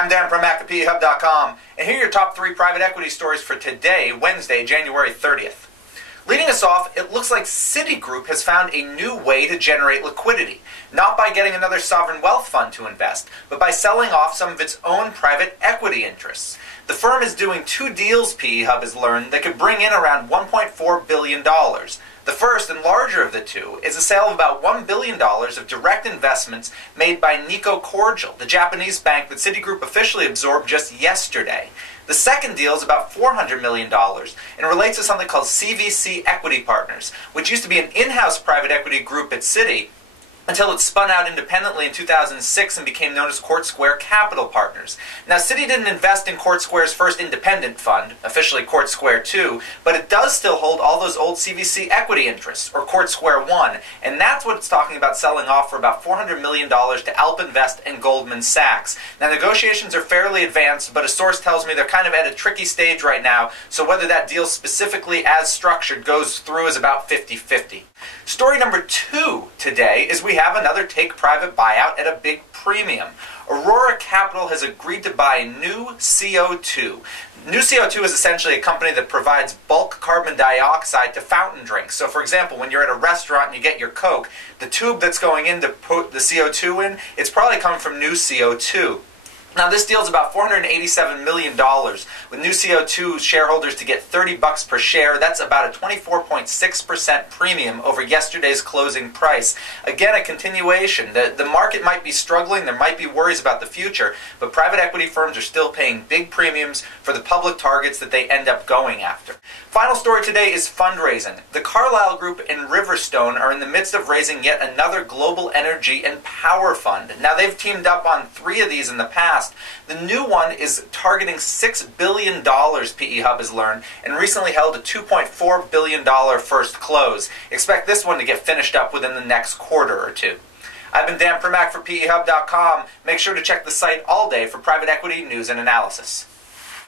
I'm Dan Primack at peHUB.com, and here are your top 3 private equity stories for today, Wednesday, January 30th. Leading us off, it looks like Citigroup has found a new way to generate liquidity, not by getting another sovereign wealth fund to invest, but by selling off some of its own private equity interests. The firm is doing 2 deals, peHUB has learned, that could bring in around $1.4 billion. The first and larger of the 2 is a sale of about $1 billion of direct investments made by Nikko Cordial, the Japanese bank that Citigroup officially absorbed just yesterday. The second deal is about $400 million and relates to something called CVC Equity Partners, which used to be an in-house private equity group at Citi until it spun out independently in 2006 and became known as Court Square Capital Partners. Now, Citi didn't invest in Court Square's first independent fund, officially Court Square 2, but it does still hold all those old CVC equity interests, or Court Square 1, and that's what it's talking about selling off for about $400 million to AlpInvest and Goldman Sachs. Now, negotiations are fairly advanced, but a source tells me they're kind of at a tricky stage right now, so whether that deal specifically as structured goes through is about 50-50. Story number 2 today is we have another take-private buyout at a big premium. Aurora Capital has agreed to buy New CO2. New CO2 is essentially a company that provides bulk carbon dioxide to fountain drinks. So for example, when you're at a restaurant and you get your Coke, the tube that's going in to put the CO2 in, it's probably coming from New CO2. Now, this deal is about $487 million, with New CO2 shareholders to get $30 per share. That's about a 24.6% premium over yesterday's closing price. Again, a continuation. The market might be struggling, there might be worries about the future, but private equity firms are still paying big premiums for the public targets that they end up going after. Final story today is fundraising. The Carlyle Group and Riverstone are in the midst of raising yet another global energy and power fund. Now, they've teamed up on 3 of these in the past. The new one is targeting $6 billion, peHUB has learned, and recently held a $2.4 billion first close. Expect this one to get finished up within the next quarter or 2. I've been Dan Primack for peHUB.com. Make sure to check the site all day for private equity news and analysis.